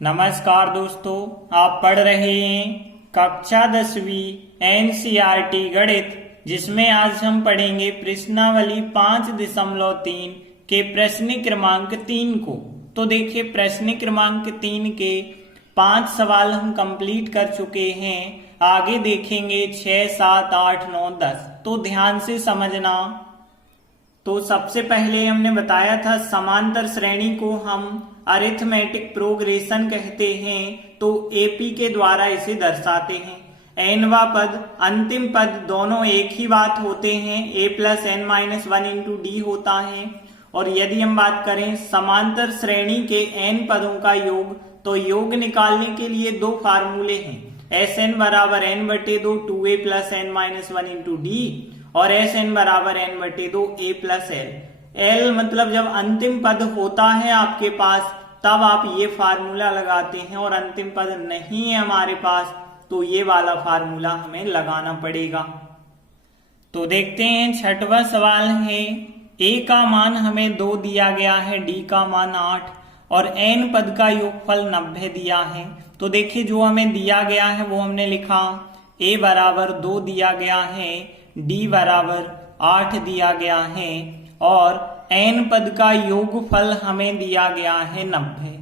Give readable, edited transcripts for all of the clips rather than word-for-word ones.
नमस्कार दोस्तों, आप पढ़ रहे हैं कक्षा 10वीं एनसीईआरटी गणित, जिसमें आज हम पढ़ेंगे प्रश्नावली 5.3 के प्रश्न क्रमांक 3 को। तो देखिए, प्रश्न क्रमांक 3 के 5 सवाल हम कंप्लीट कर चुके हैं। आगे देखेंगे 6, 7, 8, 9, 10। तो ध्यान से समझना। तो सबसे पहले हमने बताया था समांतर श्रेणी को हम अरिथमेटिक प्रोग्रेशन कहते हैं। तो एपी के द्वारा इसे दर्शाते हैं। एनवा पद अंतिम पद दोनों एक ही बात होते हैं, a plus n minus 1 into d होता है। और यदि हम बात करें समांतर श्रेणी के n पदों का योग, तो योग निकालने के लिए दो फार्मूले हैं। एस एन बराबर एन बटे दो 2a plus n minus 1 into d, और एस एन बराबर एन बटे दो a प्लस एल। एल मतलब जब अंतिम पद होता है आपके पास, तब आप ये फार्मूला लगाते हैं, और अंतिम पद नहीं है हमारे पास तो ये वाला फार्मूला हमें लगाना पड़ेगा। तो देखते हैं, छठवां सवाल है। a का मान हमें 2 दिया गया है, d का मान 8 और n पद का योगफल 90 दिया है। तो देखिए, जो हमें दिया गया है वो हमने लिखा, a बराबर 2 दिया गया है, d बराबर 8 दिया गया है और n पद का योगफल हमें दिया गया है 90।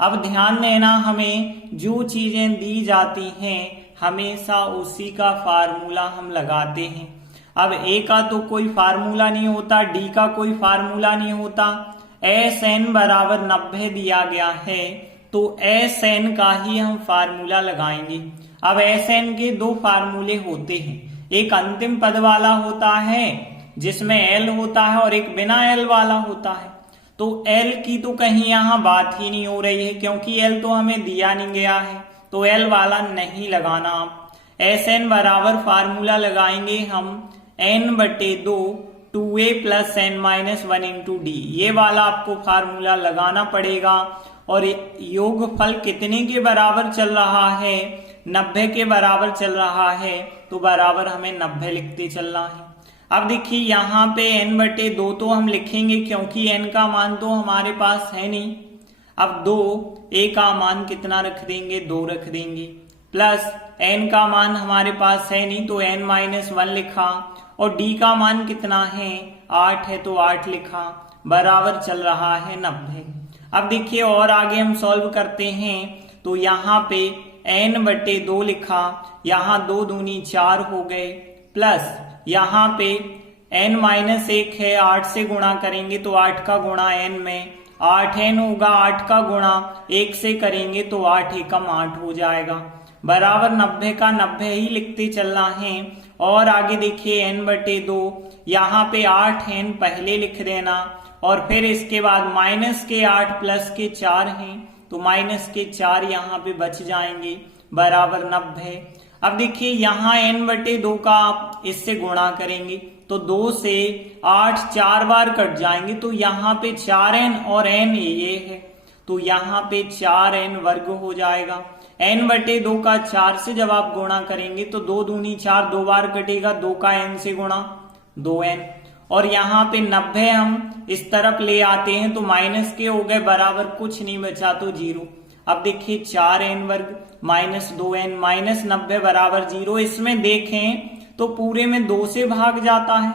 अब ध्यान देना, हमें जो चीजें दी जाती हैं हमेशा उसी का फार्मूला हम लगाते हैं। अब a का तो कोई फार्मूला नहीं होता, d का कोई फार्मूला नहीं होता। एस एन बराबर 90 दिया गया है, तो एस एन का ही हम फार्मूला लगाएंगे। अब एस एन के दो फार्मूले होते हैं, एक अंतिम पद वाला होता है जिसमें एल होता है, और एक बिना एल वाला होता है। तो एल की तो कहीं यहाँ बात ही नहीं हो रही है, क्योंकि एल तो हमें दिया नहीं गया है, तो एल वाला नहीं लगाना आप। एस एन बराबर फार्मूला लगाएंगे हम एन बटे 2 2a plus n minus 1 into d, ये वाला आपको फार्मूला लगाना पड़ेगा। और योगफल कितने के बराबर चल रहा है? 90 के बराबर चल रहा है, तो बराबर हमें 90 लिखते चलना है। अब देखिए, यहाँ पे n बटे 2 तो हम लिखेंगे, क्योंकि n का मान तो हमारे पास है नहीं। अब 2 a का मान कितना रख देंगे? 2 रख देंगे, प्लस n का मान हमारे पास है नहीं तो n माइनस 1 लिखा, और d का मान कितना है? 8 है तो 8 लिखा, बराबर चल रहा है 90। अब देखिए, और आगे हम सॉल्व करते हैं। तो यहाँ पे n बटे 2 लिखा, यहाँ 2 दूनी 4 हो गए, प्लस यहाँ पे n माइनस 1 है, 8 से गुणा करेंगे तो 8 का गुणा n में 8n होगा, 8 का गुणा 1 से करेंगे तो 8 एकम 8 हो जाएगा, बराबर 90 का 90 ही लिखते चलना है। और आगे देखिए, n बटे 2, यहाँ पे 8n पहले लिख देना, और फिर इसके बाद माइनस के 8 प्लस के 4 हैं, तो माइनस के 4 यहाँ पे बच जाएंगे, बराबर 90। अब देखिए, यहाँ n बटे 2 का आप इससे गुणा करेंगे तो 2 से 8 4 बार कट जाएंगे, तो यहाँ पे 4n और n ये है, तो यहाँ पे 4n वर्ग हो जाएगा। n बटे 2 का 4 से जब आप गुणा करेंगे तो 2 दूनी 4, 2 बार कटेगा, 2 का n से गुणा 2n, और यहाँ पे 90 हम इस तरफ ले आते हैं तो माइनस के हो गए, बराबर कुछ नहीं बचा तो 0। अब देखिए, 4n वर्ग माइनस 2n माइनस 90 बराबर 0। इसमें देखें तो पूरे में 2 से भाग जाता है,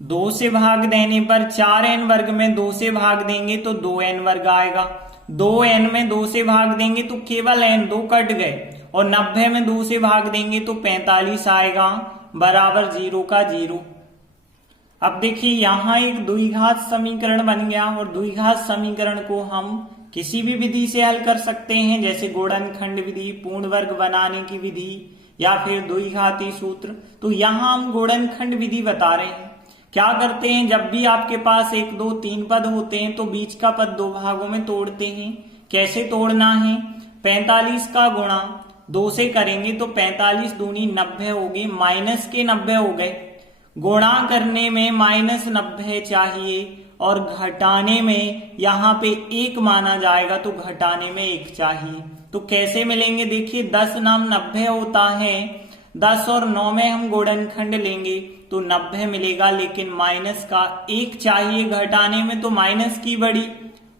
2 से भाग देने पर 4n वर्ग में 2 से भाग देंगे तो 2n वर्ग आएगा, 2n में 2 से भाग देंगे तो केवल n 2 कट गए, और 90 में 2 से भाग देंगे तो 45 आएगा, बराबर 0 का 0। अब देखिए, यहाँ एक द्विघात समीकरण बन गया, और द्विघात समीकरण को हम किसी भी विधि से हल कर सकते हैं, जैसे गुणनखंड विधि, पूर्ण वर्ग बनाने की विधि, या फिर द्विघाती सूत्र। तो यहाँ हम गुणनखंड विधि बता रहे हैं। क्या करते हैं, जब भी आपके पास 1 2 3 पद होते हैं तो बीच का पद 2 भागों में तोड़ते हैं। कैसे तोड़ना है? 45 का गुणा 2 से करेंगे तो 45 दूनी 90 होगी, माइनस के 90 हो गए, गुणा करने में माइनस 90 चाहिए, और घटाने में यहाँ पे 1 माना जाएगा, तो घटाने में 1 चाहिए। तो कैसे मिलेंगे? देखिए, 10 नाम 90 होता है, 10 और 9 में हम गुणनखंड लेंगे तो 90 मिलेगा, लेकिन माइनस का 1 चाहिए घटाने में, तो माइनस की बड़ी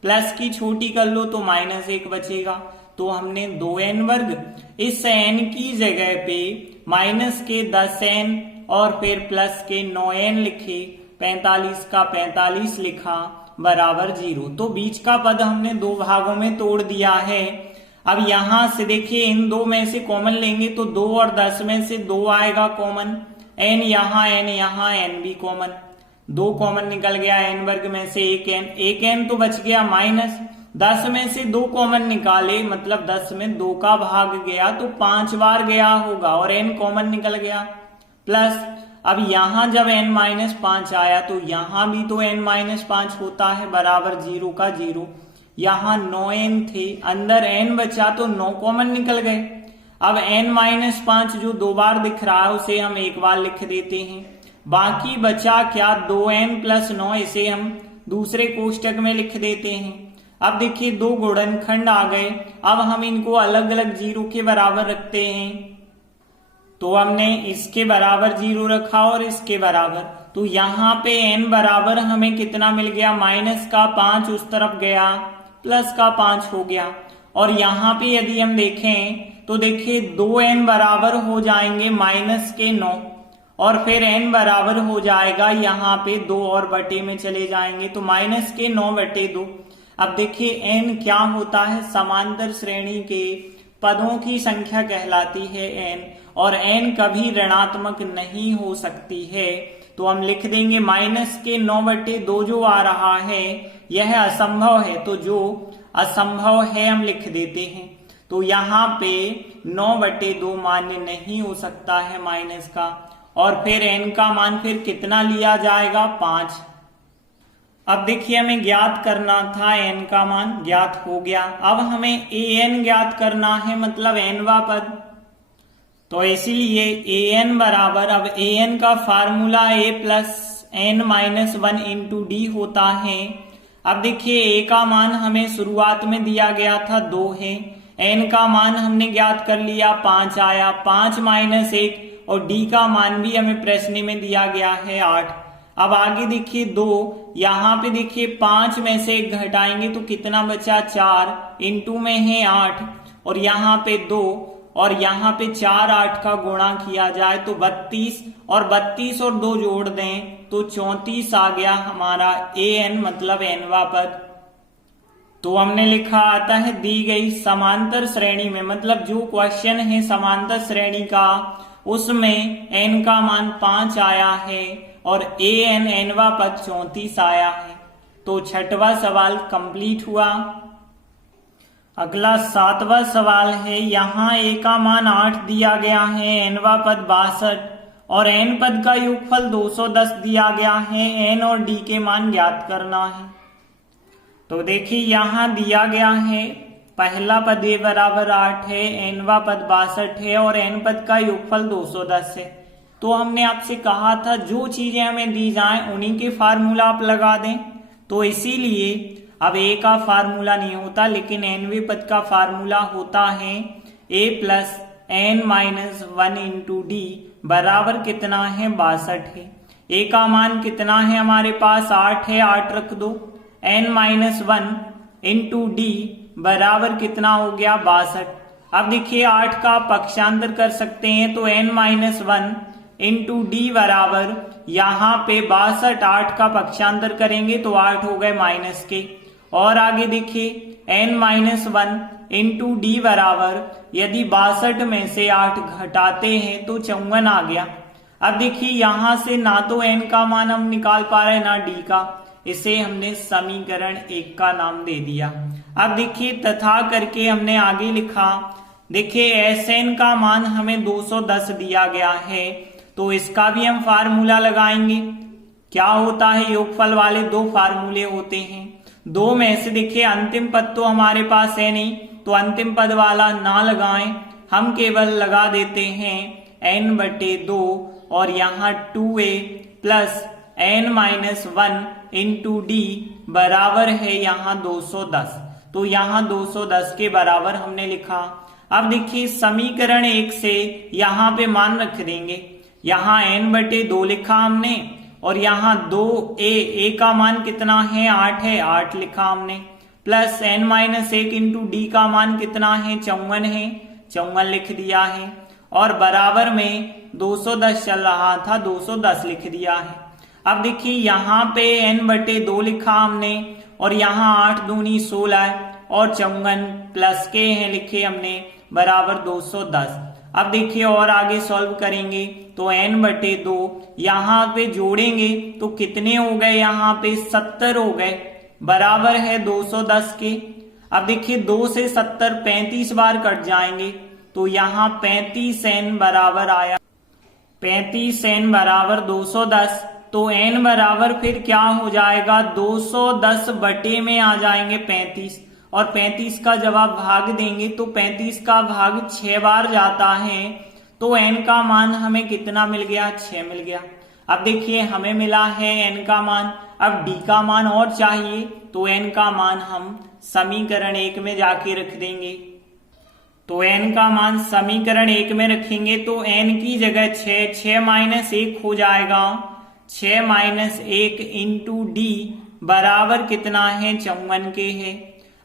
प्लस की छोटी कर लो तो -1 बचेगा। तो हमने 2n वर्ग इस n की जगह पे माइनस के 10n और फिर प्लस के 9n लिखे, 45 का 45 लिखा बराबर 0। तो बीच का पद हमने दो भागों में तोड़ दिया है। अब यहां से देखिए इन दो में से कॉमन लेंगे तो 2 और 10 में से 2 आएगा कॉमन, n यहाँ n भी कॉमन, 2 कॉमन निकल गया, n वर्ग में से एक n तो बच गया माइनस 10 में से 2 कॉमन निकाले, मतलब 10 में 2 का भाग गया तो 5 बार गया होगा और n कॉमन निकल गया, प्लस अब यहां जब n-5 आया तो यहां भी तो n-5 होता है बराबर 0 का 0। यहां 9n थे, अंदर n बचा तो 9 कॉमन निकल गए। अब n-5 जो 2 बार दिख रहा है उसे हम 1 बार लिख देते हैं। बाकी बचा क्या, 2n + 9, इसे हम दूसरे कोष्टक में लिख देते हैं। अब देखिए 2 गुणनखंड आ गए, अब हम इनको अलग अलग 0 के बराबर रखते हैं। तो हमने इसके बराबर 0 रखा और इसके बराबर, तो यहाँ पे n बराबर हमें कितना मिल गया, -5 उस तरफ गया, +5 हो गया। और यहाँ पे यदि हम देखें तो देखिए 2n बराबर हो जाएंगे -9 और फिर n बराबर हो जाएगा यहाँ पे 2 और बटे में चले जाएंगे तो -9/2। अब देखिए n क्या होता है, समांतर श्रेणी के पदों की संख्या कहलाती है n, और n कभी ऋणात्मक नहीं हो सकती है। तो हम लिख देंगे -9/2 जो आ रहा है यह असंभव है, तो जो असंभव है हम लिख देते हैं। तो यहाँ पे 9/2 मान्य नहीं हो सकता है माइनस का, और फिर n का मान फिर कितना लिया जाएगा, 5। अब देखिए हमें ज्ञात करना था, n का मान ज्ञात हो गया। अब हमें an ज्ञात करना है, मतलब nवा पद, तो इसीलिए an बराबर, अब an का फार्मूला a + n-1 × d होता है। अब देखिए a का मान हमें शुरुआत में दिया गया था 2 है, n का मान हमने ज्ञात कर लिया 5 आया, 5 - 1, और d का मान भी हमें प्रश्न में दिया गया है 8। अब आगे देखिए 2, यहाँ पे देखिए 5 में से 1 घटाएंगे तो कितना बचा, 4, इंटू में है 8, और यहाँ पे 2, और यहाँ पे 4 8 का गुणा किया जाए तो 32, और 32 और 2 जोड़ दें तो 34 आ गया हमारा an, मतलब nवा पद। तो हमने लिखा आता है दी गई समांतर श्रेणी में, मतलब जो क्वेश्चन है समांतर श्रेणी का उसमें n का मान 5 आया है और an nवा पद 34 आया है। तो 6वां सवाल कंप्लीट हुआ। अगला 7वां सवाल है, यहाँ a का मान 8 दिया गया है, nवा पद 62 और n पद का योगफल 210 दिया गया है, n और d के मान ज्ञात करना है। तो देखिए यहाँ दिया गया है, पहला पद a बराबर 8 है, nवा पद 62 है और n पद का योगफल 210 है। तो हमने आपसे कहा था जो चीजें हमें दी जाएं उन्हीं के फार्मूला आप लगा दें, तो इसीलिए अब a का फार्मूला नहीं होता, लेकिन nवे पद का फार्मूला होता है a + n-1 × d बराबर कितना है, 62 है। a का मान कितना है हमारे पास, 8 है, 8 रख दो, n-1 × d बराबर कितना हो गया, 62। अब देखिए 8 का पक्षांतर कर सकते हैं तो n-1 × d बराबर, यहाँ पे 62, 8 का पक्षांतर करेंगे तो 8 हो गए माइनस के, और आगे देखिए n-1 × d बराबर, यदि 62 में से 8 घटाते हैं तो 54 आ गया। अब देखिए यहां से ना तो n का मान हम निकाल पा रहे ना d का, इसे हमने समीकरण 1 का नाम दे दिया। अब देखिए तथा करके हमने आगे लिखा, देखिए Sn का मान हमें 210 दिया गया है, तो इसका भी हम फार्मूला लगाएंगे। क्या होता है, योगफल वाले 2 फार्मूले होते हैं, 2 में से देखिए अंतिम पद तो हमारे पास है नहीं, तो अंतिम पद वाला ना लगाएं, हम केवल लगा देते हैं n/2 और यहाँ 2a + n-1 × d बराबर है यहाँ 210। तो यहाँ 210 के बराबर हमने लिखा। अब देखिए समीकरण 1 से यहाँ पे मान रख देंगे, यहाँ n/2 लिखा हमने और यहाँ 2a, a का मान कितना है, 8 है, 8 लिखा हमने। प्लस n-1 इंटू डी का मान कितना है 54 है, 54 लिख दिया है और बराबर में 210 चल रहा था 210 लिख दिया है। अब देखिए यहाँ पे n/2 लिखा हमने और यहाँ 8 दूनी 16 और 54 प्लस के हैं लिखे हमने बराबर 210। अब देखिए और आगे सॉल्व करेंगे तो n/2 यहाँ पे जोड़ेंगे तो कितने हो गए, यहाँ पे 70 हो गए बराबर है 210 के। अब देखिए 2 से 70 35 बार कट जाएंगे तो यहाँ 35n बराबर आया, 35n बराबर 210। तो n बराबर फिर क्या हो जाएगा 210 बटे में आ जाएंगे 35 और 35 का जब आप भाग देंगे तो 35 का भाग 6 बार जाता है तो n का मान हमें कितना मिल गया 6 मिल गया। अब देखिए हमें मिला है n का मान, अब d का मान और चाहिए तो n का मान हम समीकरण 1 में जाके रख देंगे। तो n का मान समीकरण 1 में रखेंगे तो n की जगह 6 - 1 हो जाएगा, 6 - 1 इंटू डी बराबर कितना है 54 के है।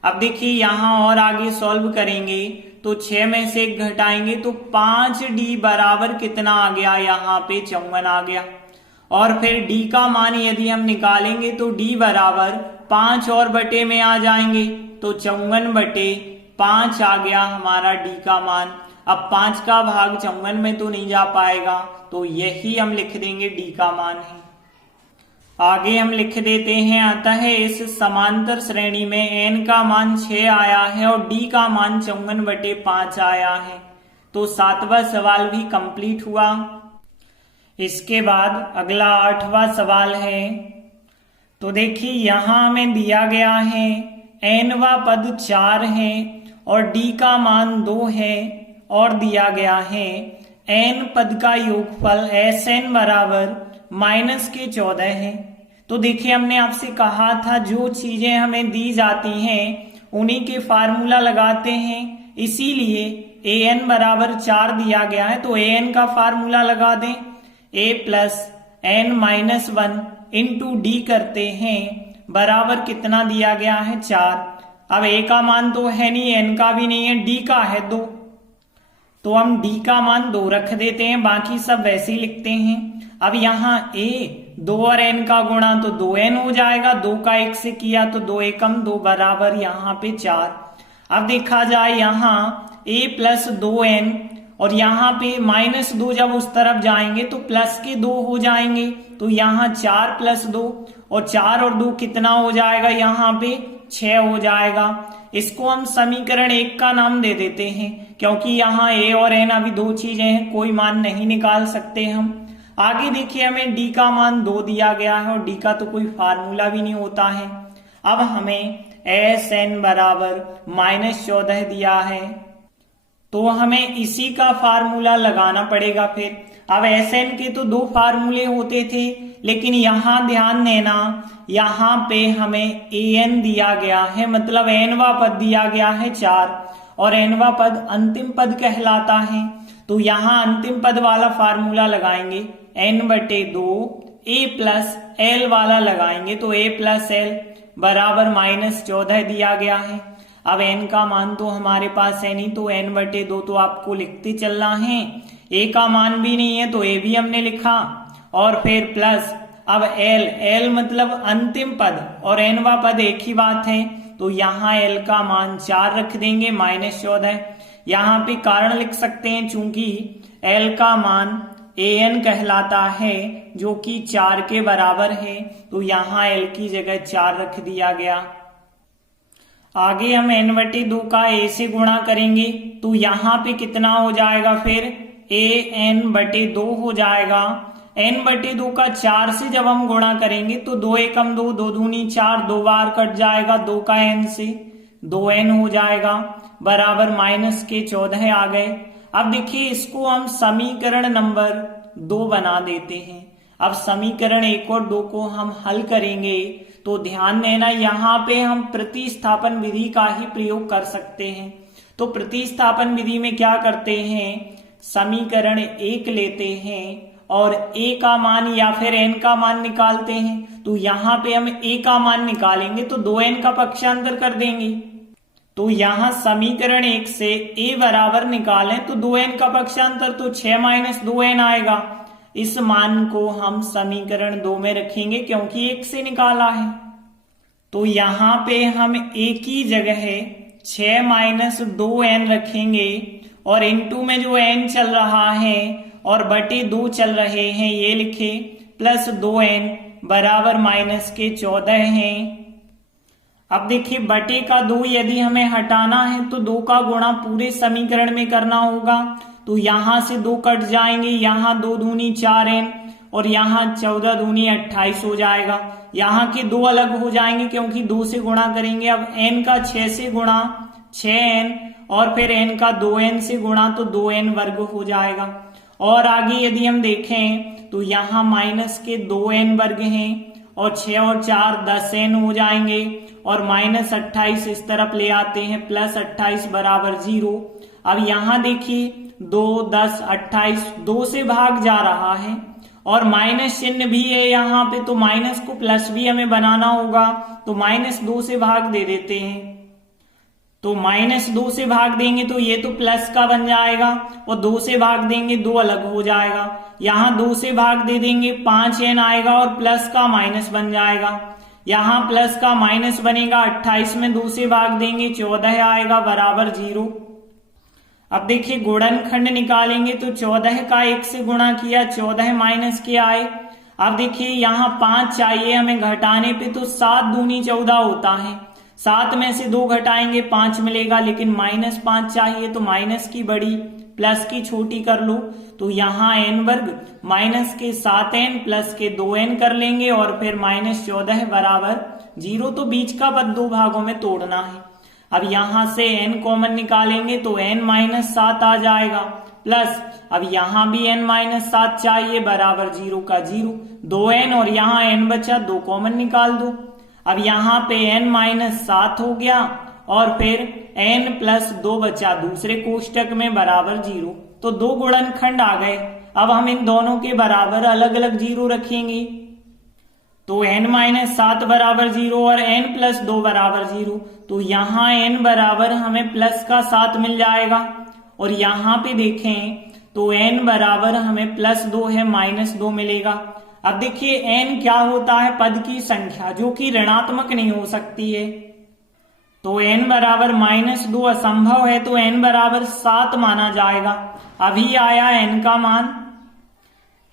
अब देखिए यहाँ और आगे सॉल्व करेंगे तो 6 में से 1 घटाएंगे तो 5d बराबर कितना आ गया, यहाँ पे 54 आ गया। और फिर d का मान यदि हम निकालेंगे तो d बराबर 5 और बटे में आ जाएंगे तो 54/5 आ गया हमारा d का मान। अब 5 का भाग 54 में तो नहीं जा पाएगा तो यही हम लिख देंगे d का मान है। आगे हम लिख देते हैं, अतः इस समांतर श्रेणी में n का मान 6 आया है और d का मान 54/5 आया है। तो 7वां सवाल भी कंप्लीट हुआ। इसके बाद अगला 8वां सवाल है। तो देखिए यहाँ हमें दिया गया है nवां पद 4 है और d का मान 2 है और दिया गया है n पद का योगफल Sn बराबर -14 है। तो देखिए हमने आपसे कहा था जो चीजें हमें दी जाती हैं उन्हीं के फार्मूला लगाते हैं, इसीलिए an बराबर 4 दिया गया है तो an का फार्मूला लगा दें, a plus n-1 into D करते हैं बराबर कितना दिया गया है 4। अब a का मान तो है नहीं, n का भी नहीं है, d का है 2 तो हम d का मान 2 रख देते हैं, बाकी सब वैसे ही लिखते हैं। अब यहाँ a 2 और n का गुणा तो 2n हो जाएगा, 2 का 1 से किया तो 2 एकम 2 बराबर यहाँ पे 4। अब देखा जाए यहाँ a प्लस 2n और यहाँ पे -2 जब उस तरफ जाएंगे तो प्लस के 2 हो जाएंगे तो यहाँ 4 प्लस 2 और 4 और 2 कितना हो जाएगा, यहाँ पे 6 हो जाएगा। इसको हम समीकरण 1 का नाम दे देते हैं क्योंकि यहाँ a और n अभी 2 चीजें हैं, कोई मान नहीं निकाल सकते हम। आगे देखिए हमें d का मान 2 दिया गया है और d का तो कोई फार्मूला भी नहीं होता है। अब हमें Sn बराबर -14 दिया है तो हमें इसी का फार्मूला लगाना पड़ेगा। फिर अब Sn के तो 2 फार्मूले होते थे, लेकिन यहाँ ध्यान देना यहाँ पे हमें an दिया गया है, मतलब nवां पद दिया गया है 4 और nवां पद अंतिम पद कहलाता है। तो यहाँ अंतिम पद वाला फार्मूला लगाएंगे, n/2 a प्लस l वाला लगाएंगे तो a प्लस l बराबर -14 दिया गया है। अब n का मान तो हमारे पास है नहीं तो n/2 तो आपको लिखते चलना है, a का मान भी नहीं है तो a भी हमने लिखा और फिर प्लस अब l मतलब अंतिम पद और nवां पद एक ही बात है तो यहाँ l का मान 4 रख देंगे -14। यहाँ पे कारण लिख सकते हैं चूंकि l का मान an कहलाता है जो कि 4 के बराबर है तो यहाँ l की जगह 4 रख दिया गया। आगे हम n/2 का a से गुणा करेंगे तो यहाँ पे कितना हो जाएगा, फिर an/2 हो जाएगा। n/2 का 4 से जब हम गुणा करेंगे तो 2 एकम 2, 2 दूनी 4, 2 बार कट जाएगा, 2 का n से 2n हो जाएगा बराबर -14 आ गए। अब देखिए इसको हम समीकरण नंबर 2 बना देते हैं। अब समीकरण 1 और 2 को हम हल करेंगे तो ध्यान देना यहाँ पे हम प्रतिस्थापन विधि का ही प्रयोग कर सकते हैं। तो प्रतिस्थापन विधि में क्या करते हैं, समीकरण 1 लेते हैं और a का मान या फिर n का मान निकालते हैं। तो यहाँ पे हम a का मान निकालेंगे तो 2n का पक्षांतर कर देंगे। तो यहाँ समीकरण 1 से a बराबर निकालें तो 2n का पक्षांतर तो 6 - 2n आएगा। इस मान को हम समीकरण 2 में रखेंगे क्योंकि 1 से निकाला है। तो यहाँ पे हम a की जगह 6 - 2n रखेंगे और इनटू में जो n चल रहा है और बटे 2 चल रहे हैं ये लिखे, प्लस 2n बराबर -14 है। अब देखिए बटे का 2 यदि हमें हटाना है तो 2 का गुणा पूरे समीकरण में करना होगा। तो यहां से 2 कट जाएंगे, यहाँ 2 दूनी 4n और यहाँ 14 दूनी 28 हो जाएगा। यहाँ के 2 अलग हो जाएंगे क्योंकि 2 से गुणा करेंगे। अब n का 6 से गुणा 6n और फिर n का 2n से गुणा तो 2n वर्ग हो जाएगा। और आगे यदि हम देखें तो यहाँ माइनस के 2n वर्ग हैं और 6 और 4 10n हो जाएंगे और -28 इस तरफ ले आते हैं, +28 बराबर 0। अब यहाँ देखिए 2 10 28 2 से भाग जा रहा है और माइनस चिन्ह भी है यहाँ पे, तो माइनस को प्लस भी हमें बनाना होगा। तो -2 से भाग दे देते हैं। तो -2 से भाग देंगे तो ये तो प्लस का बन जाएगा और 2 से भाग देंगे 2 अलग हो जाएगा। यहाँ 2 से भाग दे देंगे 5n आएगा और प्लस का माइनस बन जाएगा। यहाँ प्लस का माइनस बनेगा, 28 में 2 से भाग देंगे 14 आएगा बराबर 0। अब देखिए गुणनखंड निकालेंगे तो 14 का 1 से गुणा किया, 14 माइनस के आए। अब देखिए यहाँ 5 चाहिए हमें घटाने पे, तो 7 दूनी 14 होता है। 7 में से 2 घटाएंगे 5 मिलेगा, लेकिन -5 चाहिए तो माइनस की बड़ी प्लस की छोटी कर लो। तो यहाँ n वर्ग माइनस के 7n प्लस के 2n कर लेंगे और फिर -14 बराबर 0। तो बीच का पद 2 भागों में तोड़ना है। अब यहां से n कॉमन निकालेंगे तो n -7 आ जाएगा, प्लस अब यहां भी n -7 चाहिए बराबर 0 का 0, 2n और यहाँ n बचा, 2 कॉमन निकाल दो। अब यहाँ पे n -7 हो गया और फिर n प्लस 2 बचा दूसरे कोष्टक में बराबर 0। तो 2 गुणनखंड आ गए। अब हम इन दोनों के बराबर अलग अलग 0 रखेंगे। तो n -7 बराबर 0 और n प्लस 2 बराबर 0। तो यहाँ n बराबर हमें प्लस का 7 मिल जाएगा और यहाँ पे देखें तो n बराबर हमें +2 है, -2 मिलेगा। अब देखिए n क्या होता है, पद की संख्या जो कि ऋणात्मक नहीं हो सकती है। तो n बराबर -2 असंभव है, तो n बराबर 7 माना जाएगा। अभी आया n का मान,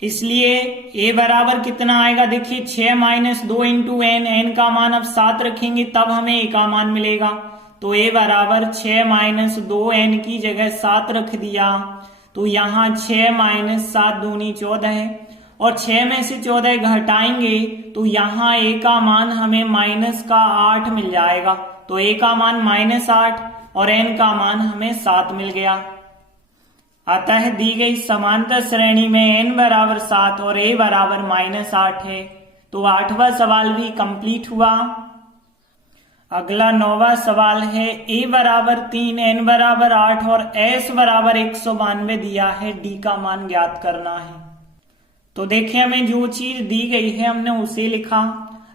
इसलिए a बराबर कितना आएगा, देखिए 6 - 2 इंटू n का मान अब 7 रखेंगे तब हमें a का मान मिलेगा। तो a बराबर 6 - 2 n की जगह 7 रख दिया। तो यहाँ 6 - 7 दूनी 14 है और 6 में से 14 घटाएंगे तो यहाँ a का मान हमें -8 मिल जाएगा। तो a का मान -8 और n का मान हमें 7 मिल गया। अतः दी गई समांतर श्रेणी में n बराबर 7 और a बराबर -8 है। तो 8वां सवाल भी कंप्लीट हुआ। अगला 9वां सवाल है, a बराबर 3 n बराबर 8 और s बराबर 192 दिया है, d का मान ज्ञात करना है। तो देखिए हमें जो चीज दी गई है हमने उसे लिखा।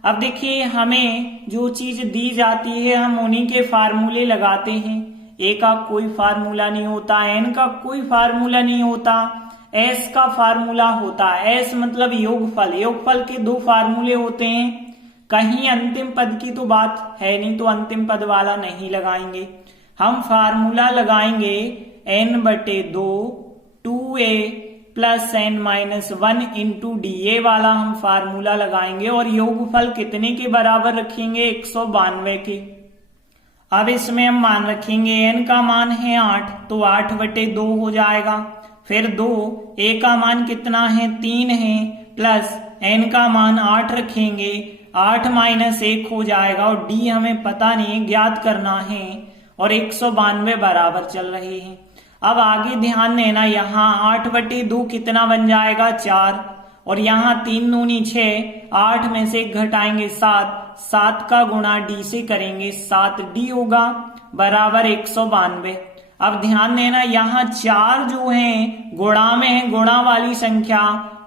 अब देखिए हमें जो चीज दी जाती है हम उन्हीं के फार्मूले लगाते हैं। a का कोई फार्मूला नहीं होता, n का कोई फार्मूला नहीं होता, s का फार्मूला होता है। s मतलब योगफल, योगफल के 2 फार्मूले होते हैं। कहीं अंतिम पद की तो बात है नहीं, तो अंतिम पद वाला नहीं लगाएंगे। हम फार्मूला लगाएंगे n/2 2a plus n-1 into D वाला हम फार्मूला लगाएंगे और योगफल कितने के बराबर रखेंगे, 192 के। अब इसमें हम मान रखेंगे n का मान है 8, तो 8/2 हो जाएगा। फिर 2, a का मान कितना है 3 है, प्लस n का मान 8 रखेंगे, 8 - 1 हो जाएगा और d हमें पता नहीं ज्ञात करना है और 192 बराबर चल रहे हैं। अब आगे ध्यान देना, यहाँ 8/2 कितना बन जाएगा 4 और यहाँ 3 दूनी 6, 8 में से घटाएंगे 7, 7 का गुणा d से करेंगे 7d होगा बराबर 192। अब ध्यान देना यहाँ 4 जो है गुणा में है, गुणा वाली संख्या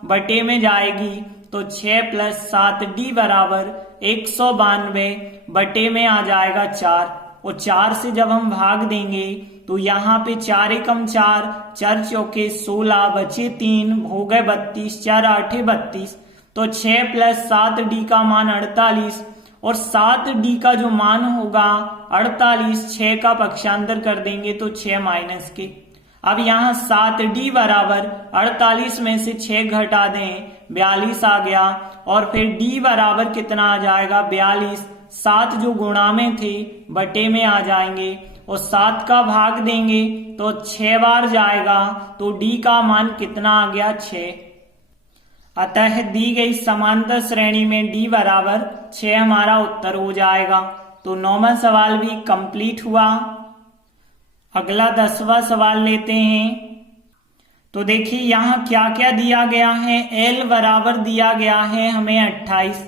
बटे में जाएगी तो 6 + 7D बराबर 192 बटे में आ जाएगा 4। और 4 से जब हम भाग देंगे तो यहाँ पे 4 एकम 4, 4 चौके 16, बचे 3, हो गए 32, 4 8 32। तो 6 + 7D का मान 48 और 7D का जो मान होगा 48, 6 का पक्षांतर कर देंगे तो 6 माइनस के। अब यहाँ 7D बराबर 48 में से 6 घटा दें 42 आ गया। और फिर D बराबर कितना आ जाएगा 42, 7 जो गुणा में थे बटे में आ जाएंगे और 7 का भाग देंगे तो 6 बार जाएगा तो D का मान कितना आ गया 6। अतः दी गई समांतर श्रेणी में D बराबर 6 हमारा उत्तर हो जाएगा। तो 9वां सवाल भी कंप्लीट हुआ। अगला 10वां सवाल लेते हैं। तो देखिए यहाँ क्या क्या दिया गया है। L बराबर दिया गया है हमें 28,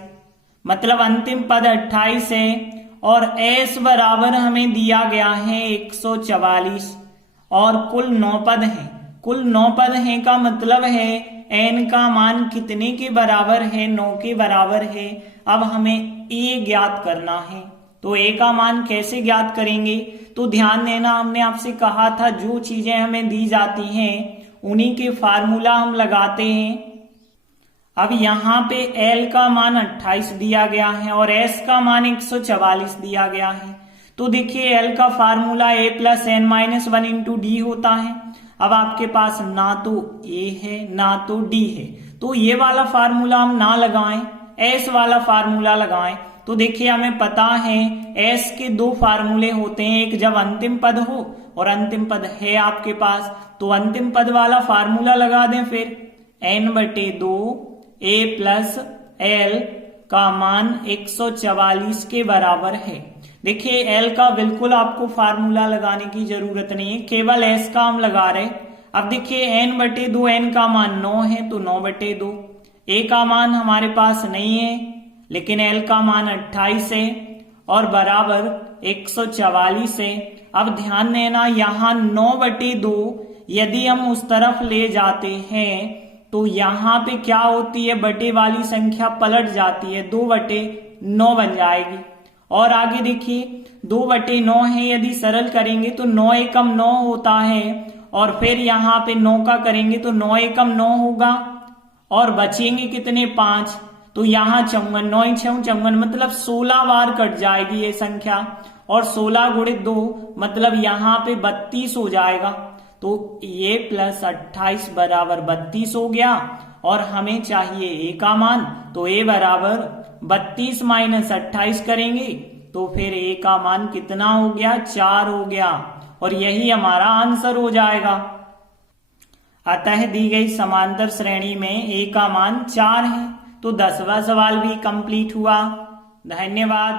मतलब अंतिम पद 28 है। और S बराबर हमें दिया गया है 144 और कुल 9 पद हैं। कुल 9 पद हैं का मतलब है n का मान कितने के बराबर है, 9 के बराबर है। अब हमें a ज्ञात करना है। तो a का मान कैसे ज्ञात करेंगे, तो ध्यान देना, हमने आपसे कहा था जो चीजें हमें दी जाती हैं उन्हीं के फार्मूला हम लगाते हैं। अब यहाँ पे L का मान 28 दिया गया है और S का मान 144 दिया गया है। तो देखिए L का फार्मूला a + n - 1 × d होता है। अब आपके पास ना तो a है ना तो d है, तो ये वाला फार्मूला हम ना लगाएं, S वाला फार्मूला लगाएं। तो देखिए हमें पता है S के 2 फार्मूले होते हैं, एक जब अंतिम पद हो और अंतिम पद है आपके पास तो अंतिम पद वाला फार्मूला लगा दें। फिर n/2 a + L का मान 144 के बराबर है। देखिए L का बिल्कुल आपको फार्मूला लगाने की जरूरत नहीं है, केवल S का हम लगा रहे। अब देखिए n/2, n का मान 9 है तो 9/2। a का मान हमारे पास नहीं है लेकिन L का मान 28 है और बराबर 144 है। अब ध्यान देना यहाँ 9/2 यदि हम उस तरफ ले जाते हैं तो यहाँ पे क्या होती है, बटे वाली संख्या पलट जाती है, 2/9 बन जाएगी। और आगे देखिए 2/9 है, यदि सरल करेंगे तो 9 एकम 9 होता है और फिर यहाँ पे 9 का करेंगे तो 9 एकम 9 होगा और बचेंगे कितने 5। तो यहाँ 54, 9 × 6 = 54, मतलब 16 बार कट जाएगी ये संख्या और 16 × 2 मतलब यहाँ पे 32 हो जाएगा। तो a + 28 बराबर 32 हो गया और हमें चाहिए a का मान, तो a बराबर 32 - 28 करेंगे तो फिर a का मान कितना हो गया 4 हो गया और यही हमारा आंसर हो जाएगा। अतः दी गई समांतर श्रेणी में a का मान 4 है। तो 10वां सवाल भी कंप्लीट हुआ। धन्यवाद।